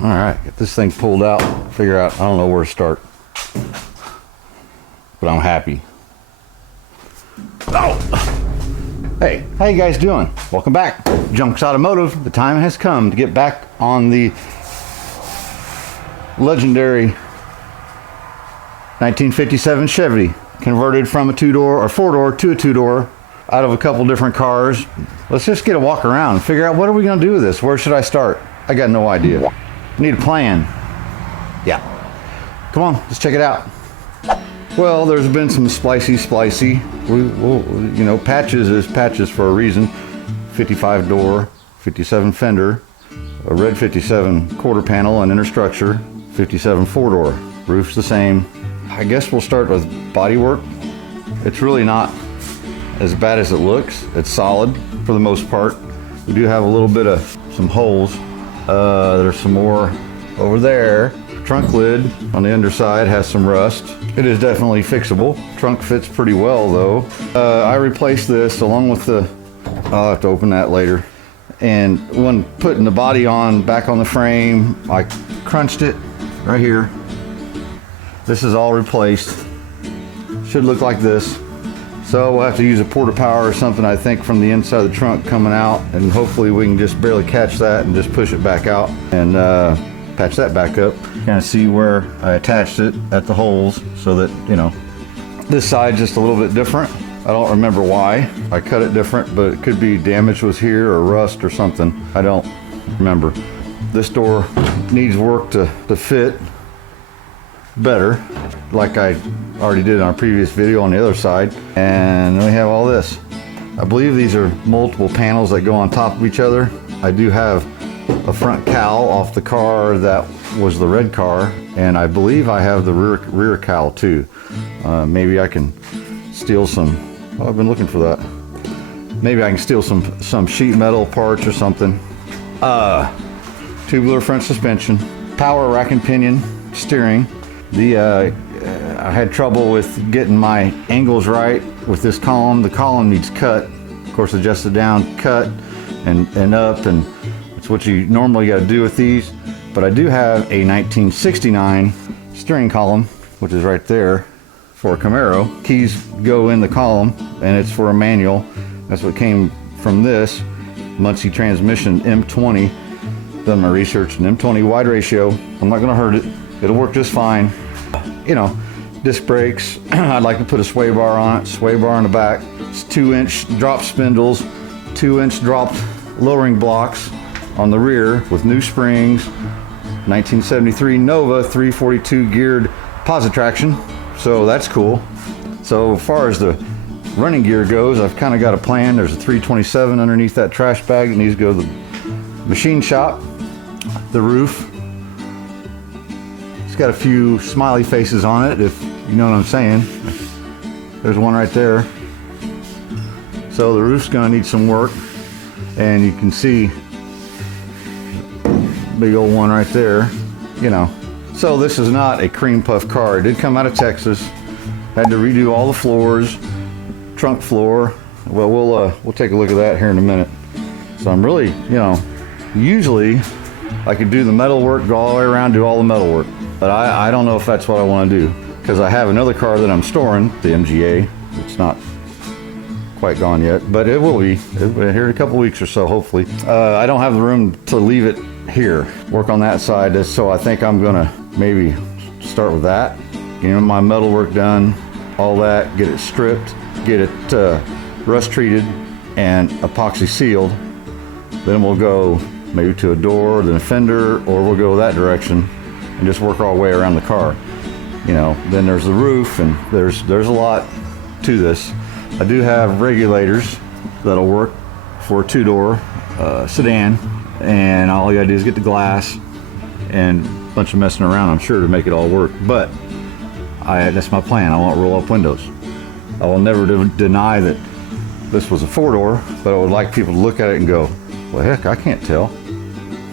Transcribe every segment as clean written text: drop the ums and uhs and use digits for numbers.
All right, get this thing pulled out, figure out, I don't know where to start, but I'm happy. Oh! Hey, how you guys doing? Welcome back. Junks Automotive. The time has come to get back on the legendary 1957 Chevy, converted from a two-door or four-door to a two-door out of a couple different cars. Let's just get a walk around and figure out what are we going to do with this. Where should I start? I got no idea. Need a plan. Yeah. Come on, let's check it out. Well, there's been some splicey. You know, patches is patches for a reason. 55 door, 57 fender, a red 57 quarter panel and inner structure, 57 four door. Roof's the same. I guess we'll start with bodywork. It's really not as bad as it looks. It's solid for the most part. We do have a little bit of some holes. There's some more over there. Trunk lid on the underside has some rust. It is definitely fixable. Trunk fits pretty well though. I replaced this along with the, I'll have to open that later. And when putting the body on, back on the frame, I crunched it right here. This is all replaced. Should look like this. So we'll have to use a porta power or something, I think, from the inside of the trunk coming out, and hopefully we can just barely catch that and just push it back out and patch that back up. Kind of see where I attached it at the holes so that, you know, this side's just a little bit different. I don't remember why I cut it different, but it could be damage was here or rust or something. I don't remember. This door needs work to fit better, like I already did on a previous video on the other side. And then we have all this. I believe these are multiple panels that go on top of each other. I do have a front cowl off the car that was the red car, and I believe I have the rear cowl too. Maybe I can steal some, oh, I've been looking for that. Maybe I can steal some sheet metal parts or something. Tubular front suspension, power rack and pinion steering. I had trouble with getting my angles right with this column. The column needs cut, of course, adjusted down, cut, and up, and it's what you normally got to do with these. But I do have a 1969 steering column, which is right there, for a Camaro. Keys go in the column, and it's for a manual. That's what came from this Muncie transmission M20. Done my research, an M20 wide ratio. I'm not going to hurt it. It'll work just fine. You know, disc brakes. I'd like to put a sway bar on it, sway bar on the back. It's 2-inch drop spindles, 2-inch drop lowering blocks on the rear with new springs. 1973 Nova 342 geared positraction. So that's cool. So as far as the running gear goes, I've kind of got a plan. There's a 327 underneath that trash bag that needs to go to the machine shop. The roof, it's got a few smiley faces on it, if you know what I'm saying. There's one right there. So the roof's gonna need some work, and you can see big old one right there, you know. So this is not a cream puff car. It did come out of Texas. Had to redo all the floors, trunk floor. Well, we'll take a look at that here in a minute. So I'm really, you know, usually I could do the metal work, go all the way around, do all the metal work. But I don't know if that's what I want to do, because I have another car that I'm storing, the MGA. It's not quite gone yet, but it will be here in a couple weeks or so, hopefully. I don't have the room to leave it here. Work on that side, so I think I'm gonna maybe start with that. You know, my metal work done, all that, get it stripped, get it rust treated and epoxy sealed. Then we'll go maybe to a door, then a fender, or we'll go that direction and just work our way around the car. You know, then there's the roof, and there's a lot to this. I do have regulators that'll work for a two-door sedan, and all you gotta do is get the glass and a bunch of messing around, I'm sure, to make it all work. But that's my plan. I want roll-up windows. I will never deny that this was a four-door, but I would like people to look at it and go, well, heck, I can't tell.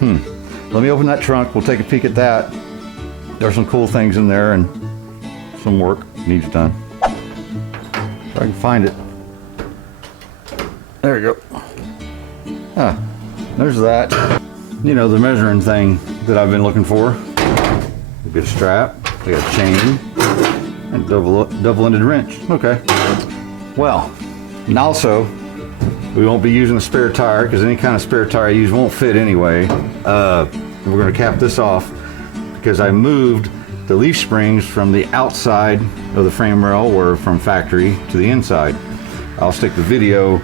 Let me open that trunk. We'll take a peek at that. There's some cool things in there, and some work needs done. If I can find it. There you go. There's that. You know, the measuring thing that I've been looking for. A bit of strap, we got a chain, and double-ended wrench. Okay. Well, and also, we won't be using a spare tire because any kind of spare tire I use won't fit anyway. We're going to cap this off because I moved the leaf springs from the outside of the frame rail, or from factory, to the inside. I'll stick the video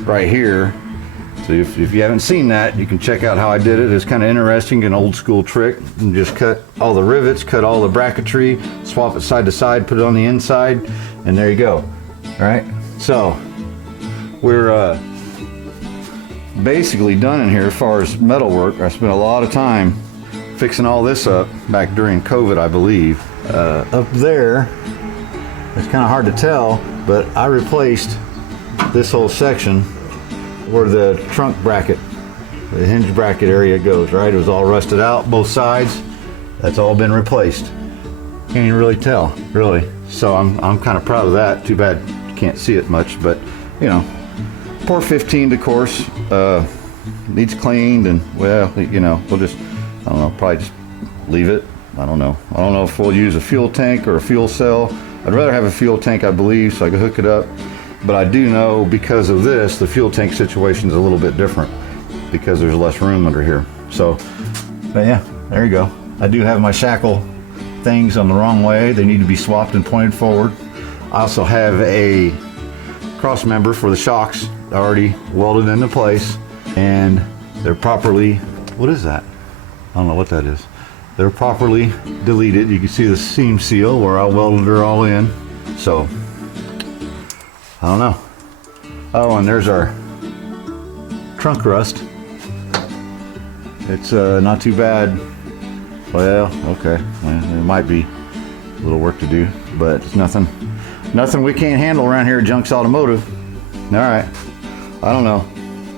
right here. So if you haven't seen that, you can check out how I did it. It's kind of interesting, an old school trick. And just cut all the rivets, cut all the bracketry, swap it side to side, put it on the inside, and there you go. All right, so we're basically done in here as far as metal work. I spent a lot of time fixing all this up back during COVID, I believe. Up there, it's kind of hard to tell, but I replaced this whole section where the trunk bracket, the hinge bracket area goes, right? It was all rusted out, both sides. That's all been replaced. Can't even really tell, really. So I'm kind of proud of that. Too bad you can't see it much, but you know, poor 15 of course, needs cleaned, and well, you know, we'll just, I don't know, probably just leave it. I don't know if we'll use a fuel tank or a fuel cell. I'd rather have a fuel tank, I believe, so I can hook it up. But I do know because of this, the fuel tank situation is a little bit different because there's less room under here. So, but yeah, there you go. I do have my shackle things on the wrong way. They need to be swapped and pointed forward. I also have a cross member for the shocks already welded into place, and they're properly, what is that? I don't know what that is. They're properly deleted. You can see the seam seal where I welded her all in. So, I don't know. Oh, and there's our trunk rust. It's not too bad. Well, okay. Well, there might be a little work to do, but it's nothing we can't handle around here at Junks Automotive. All right. I don't know.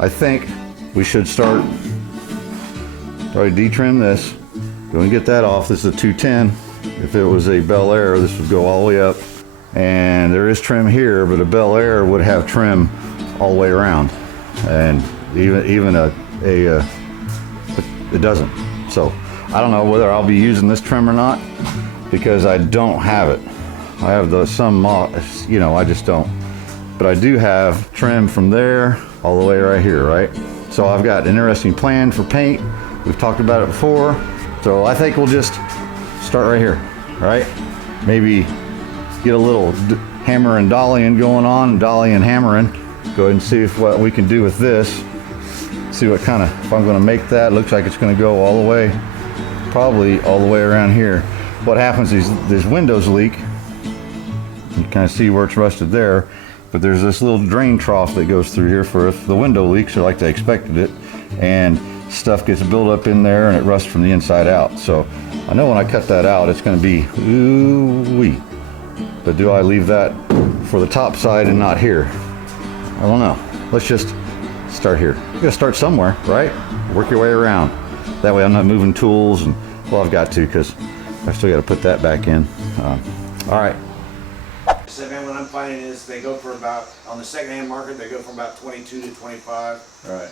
I think we should start, probably detrim this. Go and get that off. This is a 210. If it was a Bel Air, this would go all the way up. And there is trim here, but a Bel Air would have trim all the way around, and even it doesn't. So I don't know whether I'll be using this trim or not because I don't have it. I have you know, I just don't. But I do have trim from there all the way right here, right? So I've got an interesting plan for paint. We've talked about it before. So I think we'll just start right here, right? Maybe get a little hammer and dollying going on, dolly and hammering. Go ahead and see what we can do with this. See what kind of, if I'm going to make that, looks like it's going to go all the way, probably all the way around here. What happens is these windows leak. You kind of see where it's rusted there, but there's this little drain trough that goes through here for if the window leaks, or like they expected it, and stuff gets built up in there and it rusts from the inside out. So I know when I cut that out, it's going to be ooh-wee. But do I leave that for the top side and not here? I don't know. Let's just start here. You gotta start somewhere, right? Work your way around. That way I'm not moving tools, and well, I've got to because I still got to put that back in. All right. So man, what I'm finding is they go for about, on the secondhand market, they go from about 22 to 25. All right.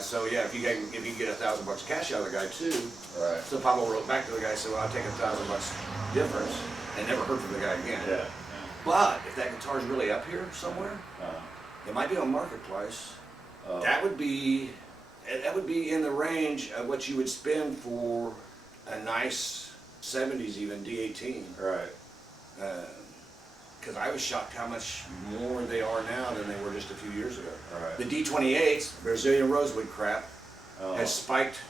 So yeah, if you can get $1,000 cash out of the guy too. Right. So Pablo wrote back to the guy and said, well, I'll take $1,000 difference, and never heard from the guy again. Yeah. But if that guitar's really up here somewhere, it might be on marketplace. That would be in the range of what you would spend for a nice 70s even D18. Right. Because I was shocked how much more they are now than they were just a few years ago. Right. The D28s, Brazilian rosewood crap, has spiked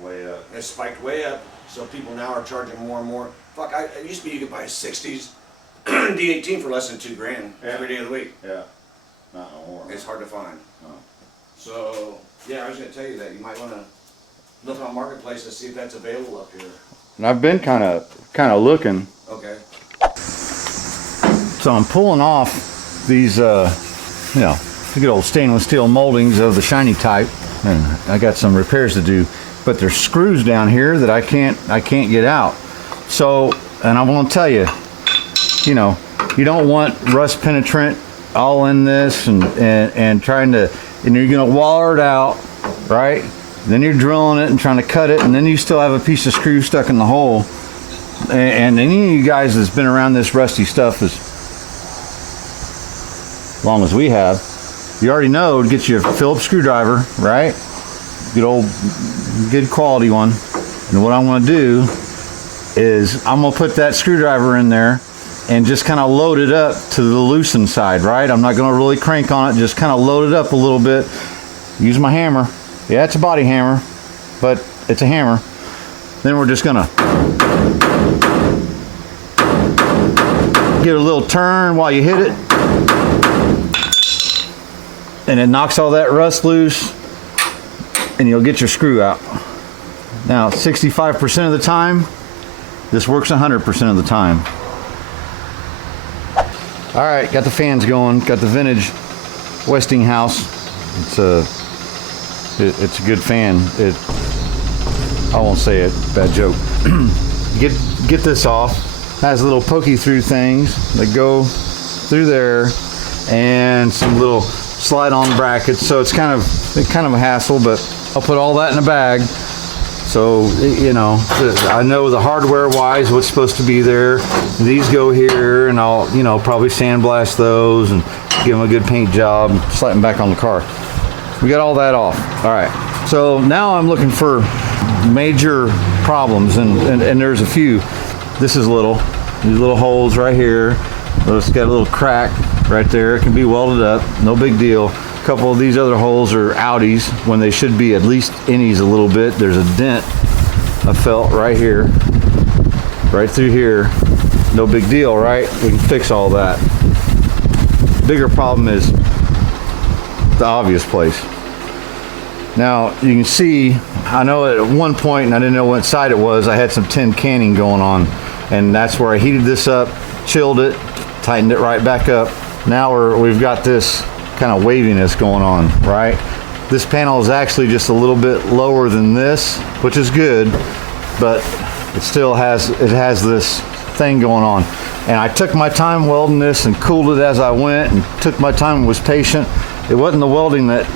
way up. Has spiked way up. So people now are charging more and more. Fuck, it used to be you could buy a 60s D18 for less than $2,000 every day of the week. Yeah. Not no more. It's hard to find. No. So yeah, I was going to tell you that you might want to look on Marketplace and see if that's available up here. And I've been kind of looking. Okay. So I'm pulling off these, good old stainless steel moldings of the shiny type, and I got some repairs to do. But there's screws down here that I can't get out. So, and I want to tell you, you don't want rust penetrant all in this and trying to, and you're gonna waller it out, right? Then you're drilling it and trying to cut it, and then you still have a piece of screw stuck in the hole. And any of you guys that's been around this rusty stuff as long as we have, you already know to get you a Phillips screwdriver, right? Good quality one. And what I'm gonna do is I'm gonna put that screwdriver in there and just kind of load it up to the loosened side, right? I'm not gonna really crank on it, just kind of load it up a little bit. Use my hammer. Yeah, it's a body hammer, but it's a hammer. Then we're just gonna give it a little turn while you hit it, and it knocks all that rust loose, and you'll get your screw out. Now, 65% of the time, this works 100% of the time. All right, got the fans going, got the vintage Westinghouse. It's a good fan. I won't say it, bad joke. Get this off. Has little pokey through things that go through there, and some little slide on brackets. So it's kind of a hassle, but I'll put all that in a bag. So, you know, I know the hardware wise what's supposed to be there. These go here, and I'll, you know, probably sandblast those and give them a good paint job, slap them back on the car. We got all that off. All right. So now I'm looking for major problems, and there's a few. This is these little holes right here. It's got a little crack right there. It can be welded up, no big deal. A couple of these other holes are outies when they should be at least innies a little bit. There's a dent I felt right here, right through here. No big deal, right? We can fix all that. Bigger problem is the obvious place. Now you can see, I know at one point, and I didn't know what side it was, I had some tin canning going on, and that's where I heated this up, chilled it, tightened it right back up. Now we've got this kind of waviness going on, right? This panel is actually just a little bit lower than this, which is good, but it still has this thing going on. And I took my time welding this and cooled it as I went, and took my time and was patient. It wasn't the welding that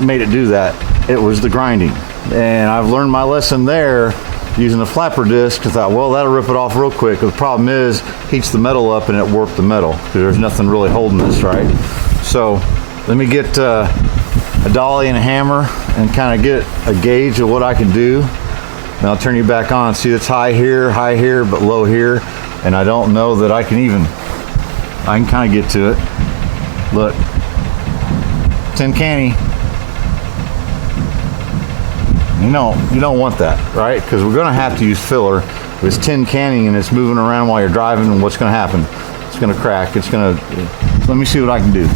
made it do that, it was the grinding. And I've learned my lesson there using a flapper disc. I thought, well, that'll rip it off real quick. But the problem is, heats the metal up and it warped the metal, because there's nothing really holding this, right? So let me get a dolly and a hammer and kind of get a gauge of what I can do. And I'll turn you back on. See, it's high here, but low here. And I don't know that I can kind of get to it. Look, tin canny. You don't want that, right? Because we're going to have to use filler. If it's tin canning and it's moving around while you're driving, and what's going to happen? It's going to crack. Let me see what I can do.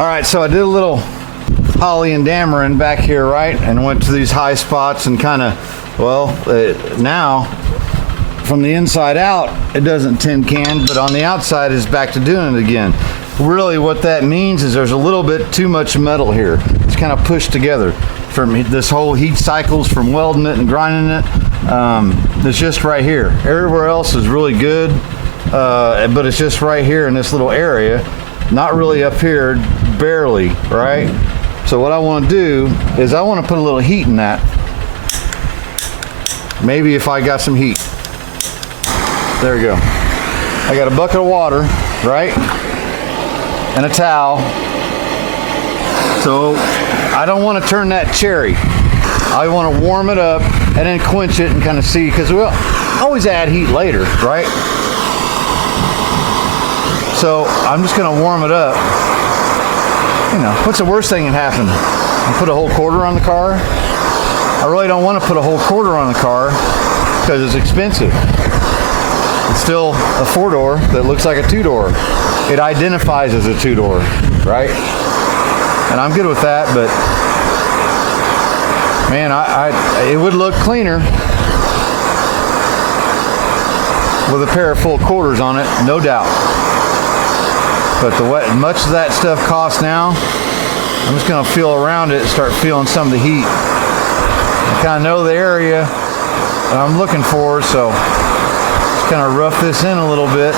All right, so I did a little poly and dammering back here, right? And went to these high spots and kind of, now from the inside out, it doesn't tin can, but on the outside it's back to doing it again. Really what that means is there's a little bit too much metal here. It's kind of pushed together from this whole heat cycles from welding it and grinding it. It's just right here. Everywhere else is really good, but it's just right here in this little area. Not really up here, barely, right? So what I want to do is I want to put a little heat in that. Maybe if I got some heat. There we go. I got a bucket of water, right? And a towel. So I don't want to turn that cherry. I want to warm it up and then quench it and kind of see, because we'll always add heat later, right? So I'm just going to warm it up. You know, what's the worst thing that can happen? I put a whole quarter on the car. I really don't want to put a whole quarter on the car because it's expensive. It's still a 4-door that looks like a 2-door. It identifies as a 2-door, right? And I'm good with that, but man, it would look cleaner with a pair of full quarters on it, no doubt. But much of that stuff costs now, I'm just gonna feel around it and start feeling some of the heat. I kind of know the area that I'm looking for, so just kind of rough this in a little bit.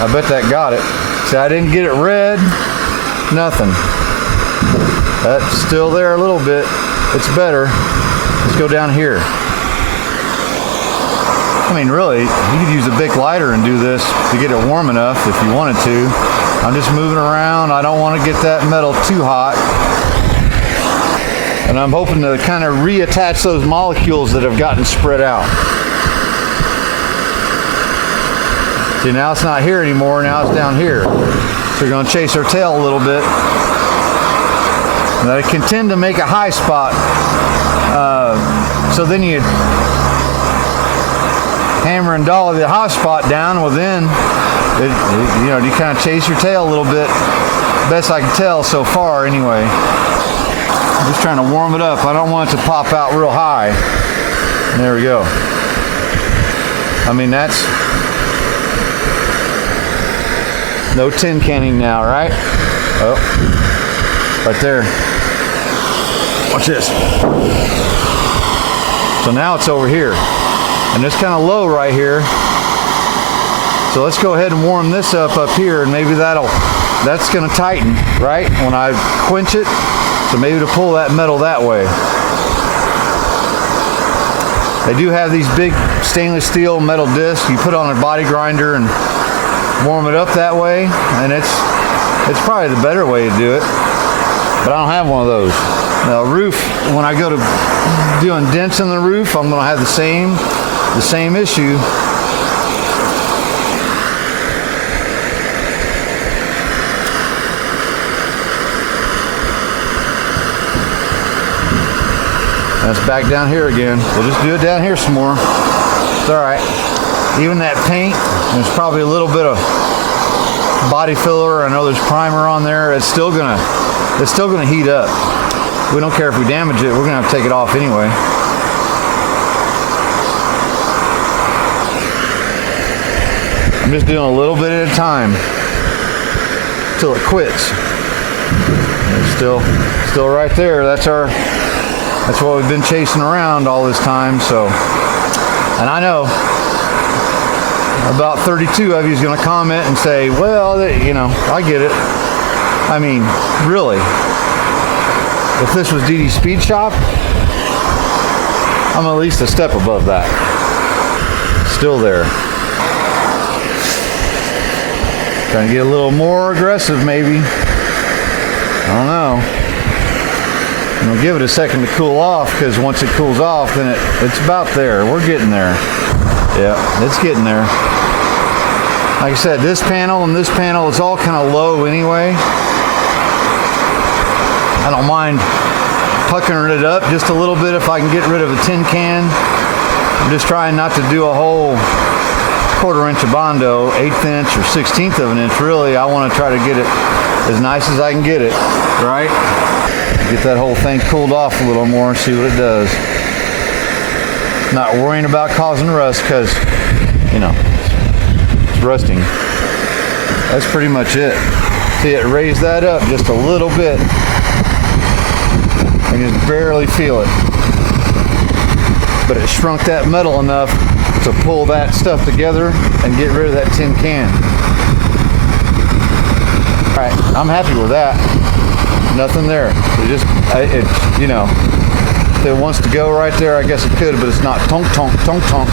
I bet that got it. See, I didn't get it red, nothing. That's still there a little bit. It's better. Let's go down here. I mean, really, you could use a Bic lighter and do this to get it warm enough if you wanted to. I'm just moving around. I don't want to get that metal too hot. And I'm hoping to kind of reattach those molecules that have gotten spread out. See, now it's not here anymore, now it's down here. So we're going to chase our tail a little bit. And I can tend to make a high spot. So then you hammer and dolly the high spot down. Well, then, you kind of chase your tail a little bit. Best I can tell so far, anyway. I'm just trying to warm it up. I don't want it to pop out real high. And there we go. I mean, that's no tin canning now, right? Oh, right there. Watch this. So now it's over here. And it's kind of low right here. So let's go ahead and warm this up here, and maybe that's going to tighten, right? When I quench it. So maybe to pull that metal that way. They do have these big stainless steel metal discs you put on a body grinder and warm it up that way, and it's probably the better way to do it. But I don't have one of those. Now, roof, when I go to doing dents in the roof, I'm going to have the same issue. That's back down here again. We'll just do it down here some more. It's all right. Even that paint, there's probably a little bit of body filler. I know there's primer on there. It's still gonna heat up. We don't care if we damage it. We're gonna have to take it off anyway. I'm just doing a little bit at a time till it quits. It's still right there. That's what we've been chasing around all this time. So, and I know about 32 of you is going to comment and say, well, I get it. I mean, really, if this was DD Speed Shop, I'm at least a step above that. Still there. Trying to get a little more aggressive, maybe. I don't know. I'm going to give it a second to cool off, because once it cools off, then it's about there. We're getting there. Yeah, it's getting there. Like I said, this panel and this panel is all kind of low anyway. I don't mind puckering it up just a little bit if I can get rid of a tin can. I'm just trying not to do a whole 1/4 inch of Bondo, 1/8 inch or 1/16 of an inch. Really, I want to try to get it as nice as I can get it, right? Get that whole thing cooled off a little more and see what it does. Not worrying about causing rust, because, it's rusting. That's pretty much it. See, it raised that up just a little bit. I can just barely feel it. But it shrunk that metal enough to pull that stuff together and get rid of that tin can. All right, I'm happy with that. Nothing there. If it wants to go right there, I guess it could, but it's not. Tonk, tonk, tonk, tonk.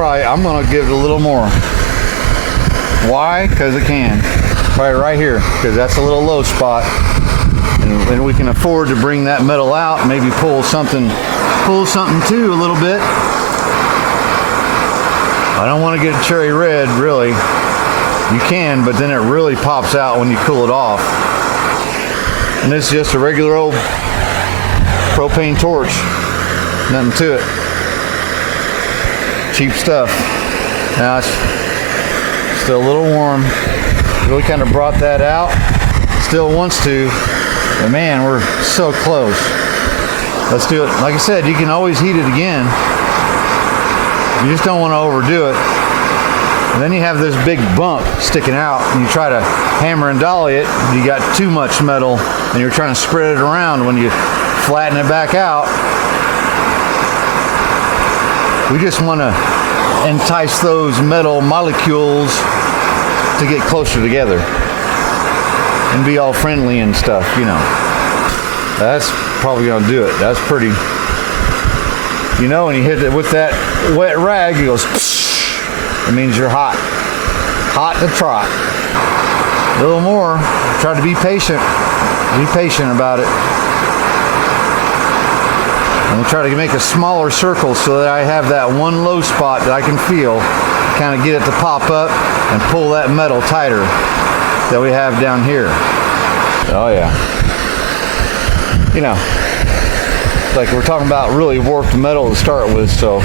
I'm going to give it a little more. Why? Because it can. Probably right here, because that's a little low spot. And we can afford to bring that metal out, maybe pull something too a little bit. I don't want to get cherry red, really. You can, but then it really pops out when you cool it off. And it's just a regular old propane torch. Nothing to it. Cheap stuff. Now it's still a little warm. Really kind of brought that out. Still wants to. But man, we're so close. Let's do it. Like I said, you can always heat it again. You just don't want to overdo it. And then you have this big bump sticking out, and you try to hammer and dolly it. You got too much metal, and you're trying to spread it around. When you flatten it back out, we just want to entice those metal molecules to get closer together and be all friendly and stuff, you know. That's probably gonna do it. That's pretty, you know, when you hit it with that wet rag, it goes, psh, it means you're hot. Hot to trot. A little more. Try to be patient. Be patient about it. I'm gonna try to make a smaller circle so that I have that one low spot that I can feel, kind of get it to pop up and pull that metal tighter that we have down here. Oh yeah. You know, like we're talking about really warped metal to start with, so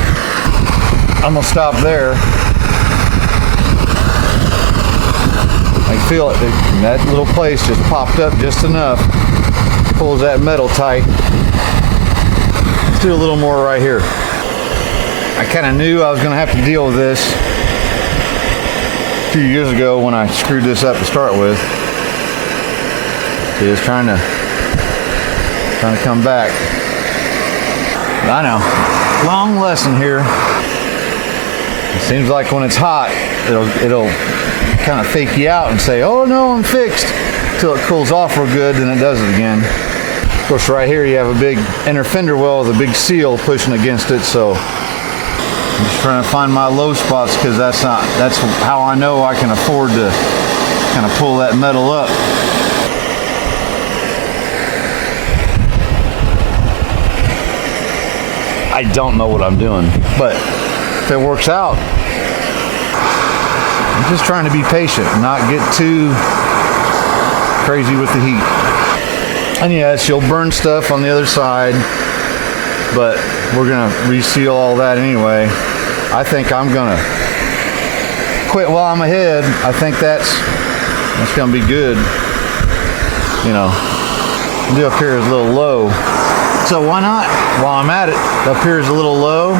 I'm gonna stop there. I can feel it. That little place just popped up just enough. Pulls that metal tight. Let's do a little more right here. I kind of knew I was going to have to deal with this a few years ago when I screwed this up to start with. See, it's trying to come back. I know. Long lesson here. It seems like when it's hot, it'll kind of fake you out and say, oh no, I'm fixed, till it cools off real good, then it does it again. Of course, right here you have a big inner fender well with a big seal pushing against it, so I'm just trying to find my low spots, because that's how I know I can afford to kind of pull that metal up. I don't know what I'm doing, but if it works out, I'm just trying to be patient and not get too crazy with the heat. And yes, you'll burn stuff on the other side, but we're gonna reseal all that anyway. I think I'm gonna quit while I'm ahead. I think that's gonna be good. You know, the up here is a little low, so why not? While I'm at it, up here is a little low.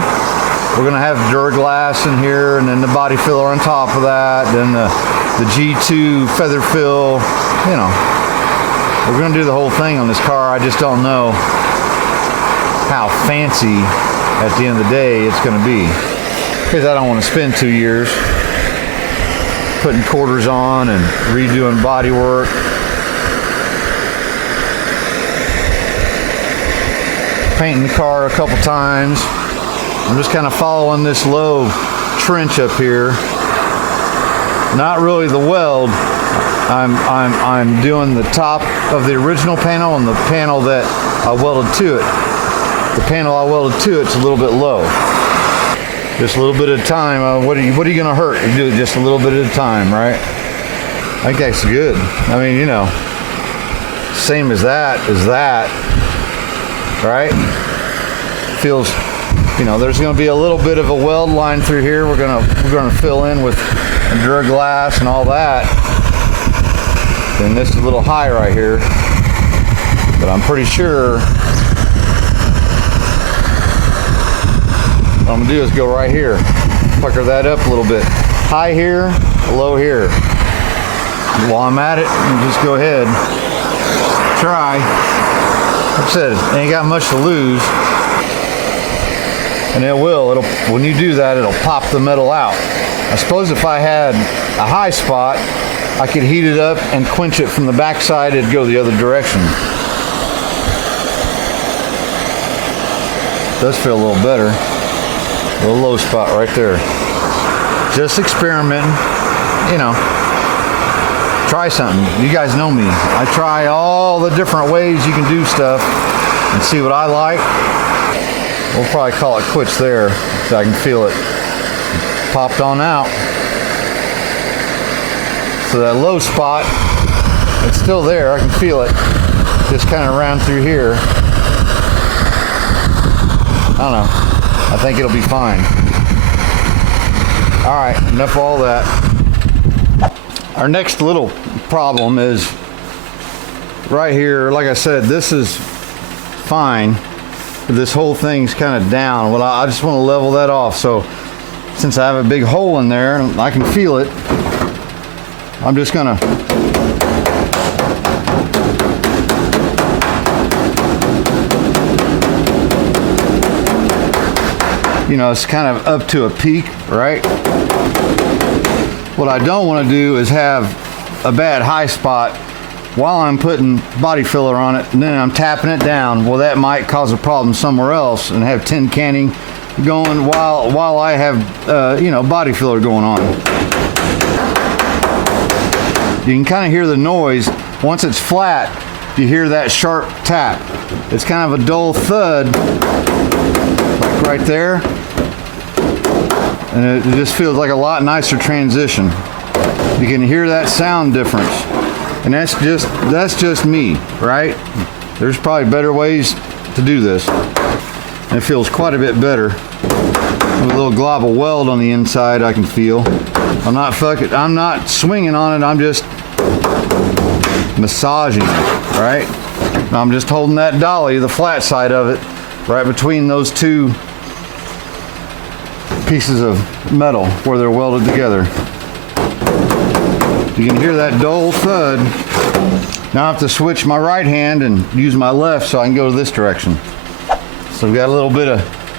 We're gonna have Duraglass in here, and then the body filler on top of that, then the G2 feather fill. You know, we're gonna do the whole thing on this car. I just don't know how fancy at the end of the day it's gonna be, because I don't want to spend 2 years putting quarters on and redoing body work. Painting the car a couple times. I'm just kind of following this low trench up here. Not really the weld. I'm doing the top of the original panel and the panel that I welded to it. The panel I welded to it's a little bit low. Just a little bit at a time. What are you gonna hurt? You do it just a little bit at a time, right? I think that's good. I mean, you know, same as that, right? Feels. You know, there's going to be a little bit of a weld line through here. We're going to fill in with Duraglass and all that. Then this is a little high right here, but I'm pretty sure what I'm going to do is go right here, pucker that up a little bit. High here, low here. While I'm at it, just go ahead, try. Like I said, ain't got much to lose. And it will, when you do that, it'll pop the metal out. I suppose if I had a high spot, I could heat it up and quench it from the backside, it'd go the other direction. Does feel a little better. A little low spot right there. Just experimenting, you know. Try something. You guys know me. I try all the different ways you can do stuff and see what I like. We'll probably call it quits there, so I can feel it popped on out. So that low spot, it's still there. I can feel it. Just kind of round through here. I don't know. I think it'll be fine. All right, enough of all that. Our next little problem is right here. Like I said, this is fine. This whole thing's kind of down. Well, I just want to level that off. So since I have a big hole in there, I can feel it. I'm just gonna you know, it's kind of up to a peak, right? What I don't want to do is have a bad high spot while I'm putting body filler on it, and then I'm tapping it down. Well, that might cause a problem somewhere else and have tin canning going while I have you know, body filler going on. You can kind of hear the noise. Once it's flat, you hear that sharp tap. It's kind of a dull thud, like right there, and it just feels like a lot nicer transition. You can hear that sound difference. And that's just me, right? There's probably better ways to do this. And it feels quite a bit better. With a little glob of weld on the inside I can feel. I'm not swinging on it, I'm just massaging it, right? I'm just holding that dolly, the flat side of it, right between those two pieces of metal where they're welded together. You can hear that dull thud. Now I have to switch my right hand and use my left so I can go this direction. So we got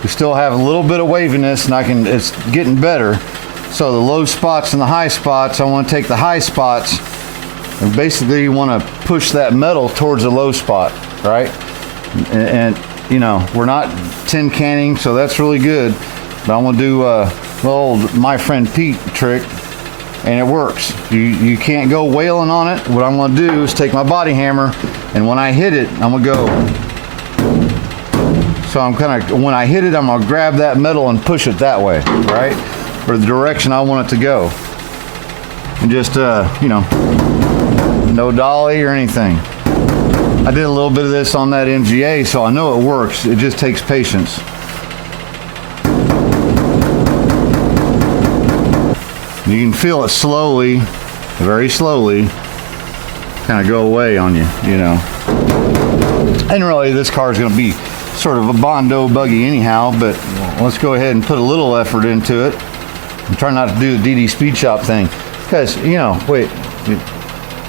we still have a little bit of waviness, and it's getting better. So the low spots and the high spots, I want to take the high spots and basically you want to push that metal towards the low spot, right? And you know, we're not tin canning, so that's really good. But I want to do the old My Friend Pete trick. And it works. You can't go wailing on it. What I'm gonna do is take my body hammer, and when I hit it, I'm gonna go. So when I hit it, I'm gonna grab that metal and push it that way, right? For the direction I want it to go. And just, you know, no dolly or anything. I did a little bit of this on that MGA, so I know it works. It just takes patience. You can feel it slowly, very slowly, kind of go away on you, you know. And really, this car is going to be sort of a Bondo buggy anyhow, but let's go ahead and put a little effort into it. I'm trying not to do the DD Speed Shop thing, because, you know,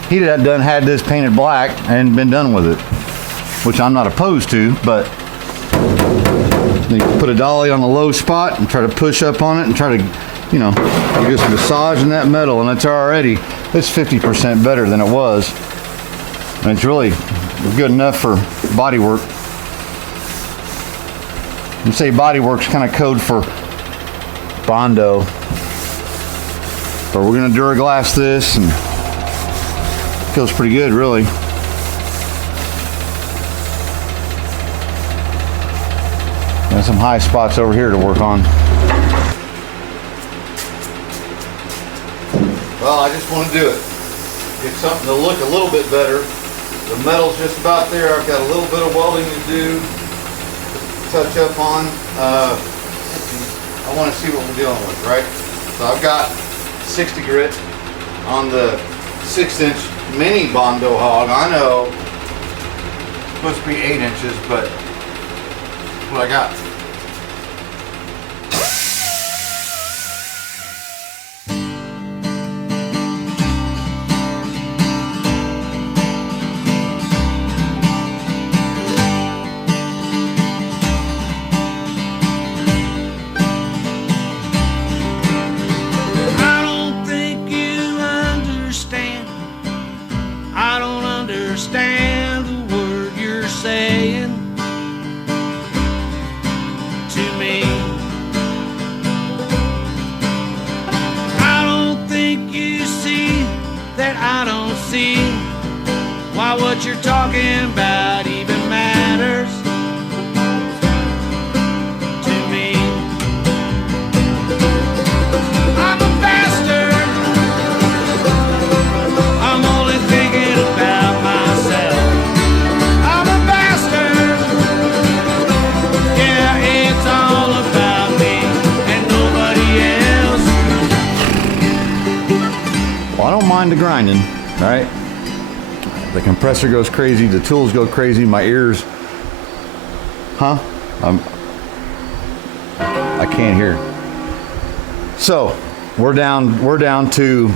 he had this painted black and been done with it, which I'm not opposed to, but you put a dolly on the low spot and try to push up on it and try to, you know, you're just massaging that metal, and it's 50% better than it was. And it's really good enough for body work. You say body work's kind of code for Bondo. But we're gonna Duraglass this, and it feels pretty good, really. Got some high spots over here to work on. Well, I just want to do it. Get something to look a little bit better. The metal's just about there. I've got a little bit of welding to do, touch up on. I want to see what we're dealing with, right? So I've got 60 grit on the 6-inch mini Bondo hog. I know it's supposed to be 8 inches, but that's what I got. Understand the word you're saying to me. I don't think you see that I don't see why what you're talking about even matters to me. I'm a bastard. I'm only thinking about myself. I'm a bastard. Yeah, it's all about me and nobody else. Well, I don't mind the grinding, right? The compressor goes crazy, the tools go crazy, my ears, I can't hear. So we're down to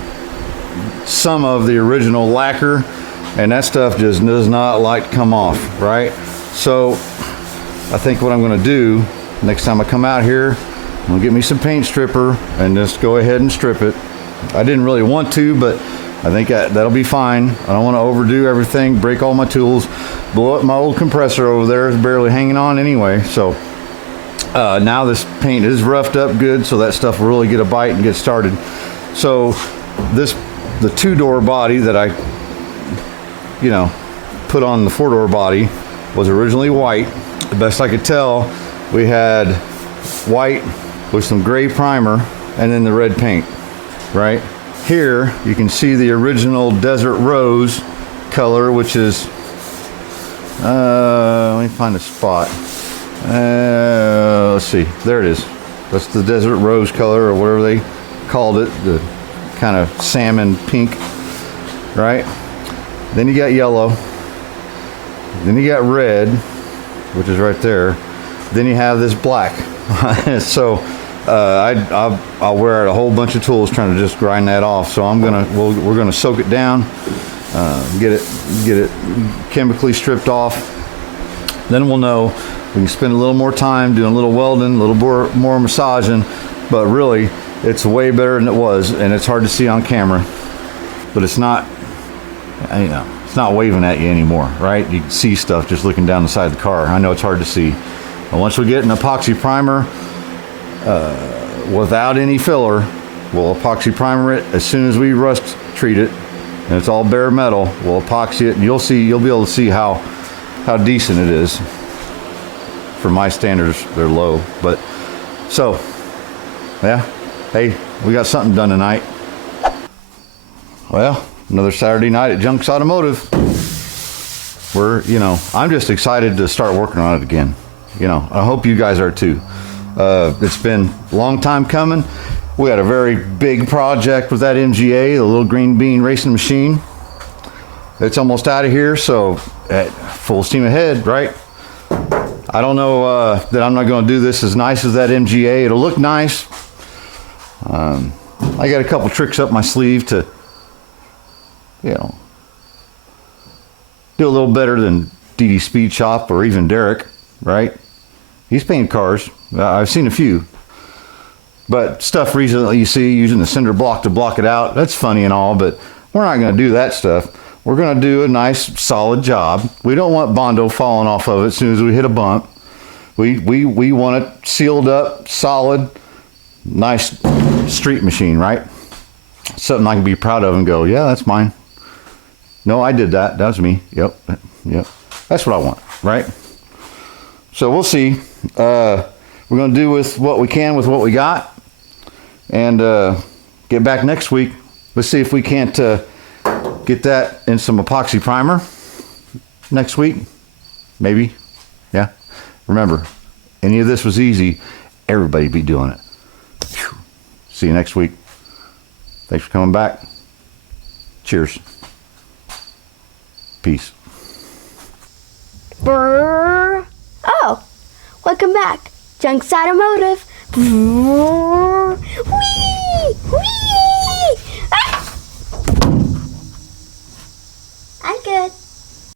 some of the original lacquer, and that stuff just does not like to come off, right? So I think what I'm going to do next time I come out here, I'll get me some paint stripper and just go ahead and strip it. I didn't really want to, but I think that'll be fine. I don't want to overdo everything, break all my tools, blow up my old compressor over there. It's barely hanging on anyway. So now this paint is roughed up good, so that stuff will really get a bite and get started. So the two-door body that I, put on the four-door body was originally white. The best I could tell, we had white with some gray primer and then the red paint, right? Here you can see the original Desert Rose color, which is, let me find a spot. Let's see, there it is. That's the Desert Rose color, or whatever they called it, the kind of salmon pink, right? Then you got yellow, then you got red, which is right there. Then you have this black. So I'll wear out a whole bunch of tools trying to just grind that off. So we're gonna soak it down, get it chemically stripped off. Then we'll know. We can spend a little more time doing a little welding, a little more massaging, but really it's way better than it was, and it's hard to see on camera, but it's not, it's not waving at you anymore, right? You can see stuff just looking down the side of the car. I know it's hard to see. But once we get an epoxy primer, without any filler, we'll epoxy primer it as soon as we rust treat it, and it's all bare metal. We'll epoxy it, and you'll be able to see how decent it is. For my standards, they're low, but so yeah. Hey, we got something done tonight. Well, another Saturday night at Junks Automotive. I'm just excited to start working on it again. I hope you guys are too. It's been a long time coming. We had a very big project with that MGA, the little green bean racing machine. It's almost out of here, so full steam ahead, right? I don't know that I'm not going to do this as nice as that MGA. It'll look nice. I got a couple tricks up my sleeve to, do a little better than DD Speed Shop or even Derek, right? He's painted cars. I've seen a few. But stuff recently you see using the cinder block to block it out, that's funny and all, but we're not going to do that stuff. We're going to do a nice, solid job. We don't want Bondo falling off of it as soon as we hit a bump. We want it sealed up, solid, nice street machine, right? Something I can be proud of and go, yeah, that's mine. No, I did that. That was me. Yep. That's what I want, right? So we'll see. We're going to do with what we can with what we got, and get back next week. Let's see if we can't get that in some epoxy primer next week. Maybe. Yeah. Remember, any of this was easy, everybody'd be doing it. Whew. See you next week. Thanks for coming back. Cheers. Peace. Brrr. Oh, welcome back. Junks Automotive.